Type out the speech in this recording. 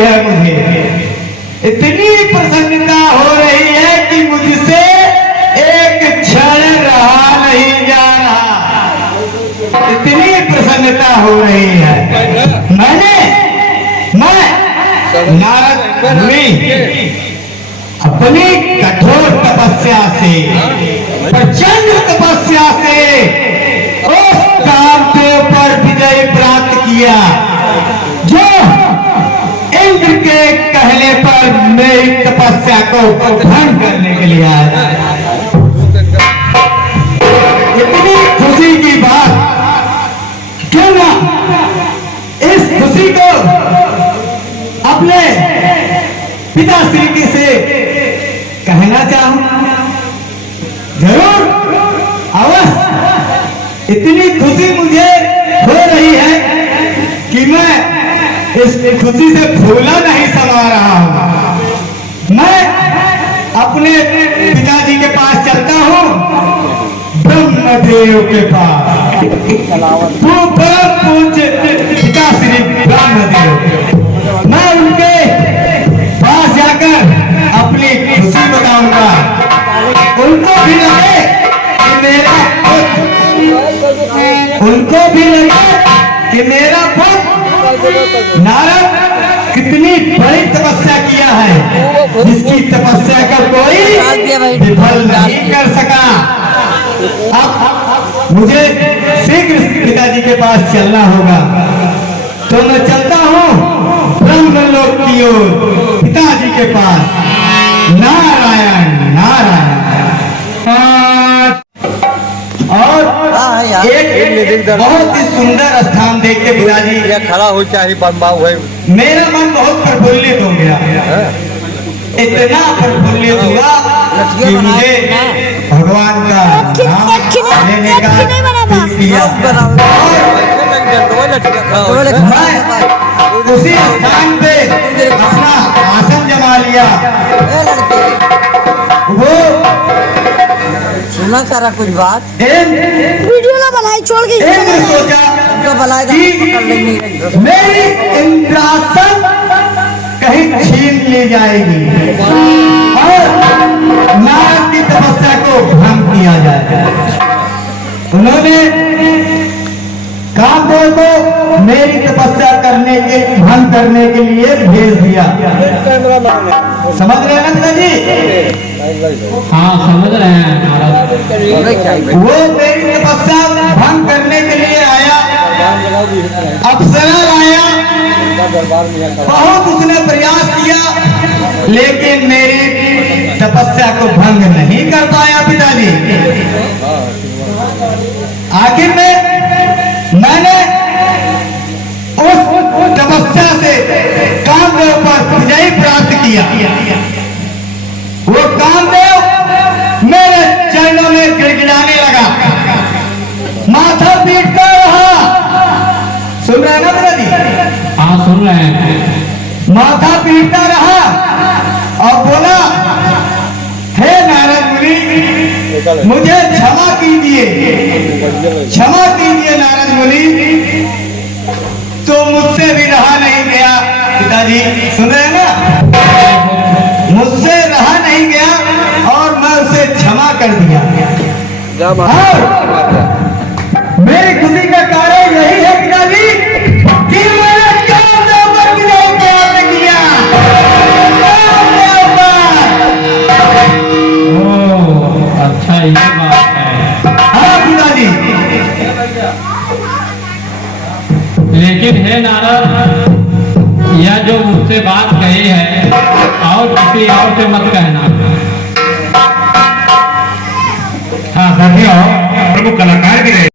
है मुझे, इतनी प्रसन्नता हो रही है कि मुझसे एक क्षण रहा नहीं जा रहा, इतनी प्रसन्नता हो रही है। मैं नारद मुनि अपनी कठोर तपस्या से, प्रचंड तपस्या से उस कामदेव पर विजय प्राप्त किया जो इंद्र के कहने पर मेरी तपस्या को भंग करने के लिए आया। इतनी खुशी की बात, क्यों ना इस खुशी को अपने पिताश्री जी से कहना चाहूं। जरूर, अवश्य। इतनी खुशी मुझे हो रही है कि मैं इस खुशी से फूला नहीं समा रहा हूं। मैं अपने पिताजी के पास चलता हूं, ब्रह्मदेव के पास, वो परम पूज्य पिताश्री ब्रह्मदेव। मैं उनके पास जाकर अपनी खुशी बताऊंगा। उनको भी लगे कि मेरा पुत्र नारद कितनी बड़ी तपस्या किया है, जिसकी तपस्या का कोई विफल नहीं कर सका। अब मुझे शीघ्र पिताजी के पास चलना होगा, तो मैं चलता हूँ ब्रह्मलोक की ओर, पिताजी के पास। नारायण नारायण। और एक बहुत ही सुंदर स्थान देख के पिताजी खड़ा हो चाहिए मेरा मन बहुत प्रफुल्लित हो गया, इतना प्रफुल्लित हुआ कि मुझे भगवान का नाम लेने का किया। मैं उसी स्थान पे अपना आसन जमा लिया। वो सुना सारा कुछ बात, वीडियो ना बनाई, छोड़ के सोचा कि मेरी इंद्रासन कहीं छीन ली जाएगी और नारद की तपस्या को भंग किया जाएगा। उन्होंने कामदेव को मेरी तपस्या भंग करने के लिए भेज दिया। समझ रहे हैं ना पिताजी? हाँ, समझ रहे हैं। वो मेरी तपस्या भंग करने के लिए आया, अप्सरा आया, बहुत उसने प्रयास किया, लेकिन मेरी तपस्या को भंग नहीं कर पाया पिताजी। आखिर में मैंने उस तपस्या से कामदेव पर विजय प्राप्त किया। वो कामदेव मेरे चरणों में गिड़गिड़ाने लगा, माथा पीटता रहा। सुन रहे हैं ना पिताजी? हाँ, सुन रहे हैं। माथा पीटता रहा और बोला, हे नारद मुनि, मुझे क्षमा कीजिए, क्षमा कीजिए नारद मुनि। तो मुझसे भी रहा नहीं गया पिताजी, सुन रहे हैं ना? मुझसे रहा नहीं गया और मैं उसे क्षमा कर दिया। और मेरी खुशी का कारण यही है पिताजी कि मैंने कामदेव पर विजय प्राप्त किया। अच्छा, ये बात है। हाँ पिताजी। लेकिन हे नारद, यह जो मुझसे बात कही है और किसी और से मत कहना। हाँ साथियों, प्रमुख कलाकार भी रहे।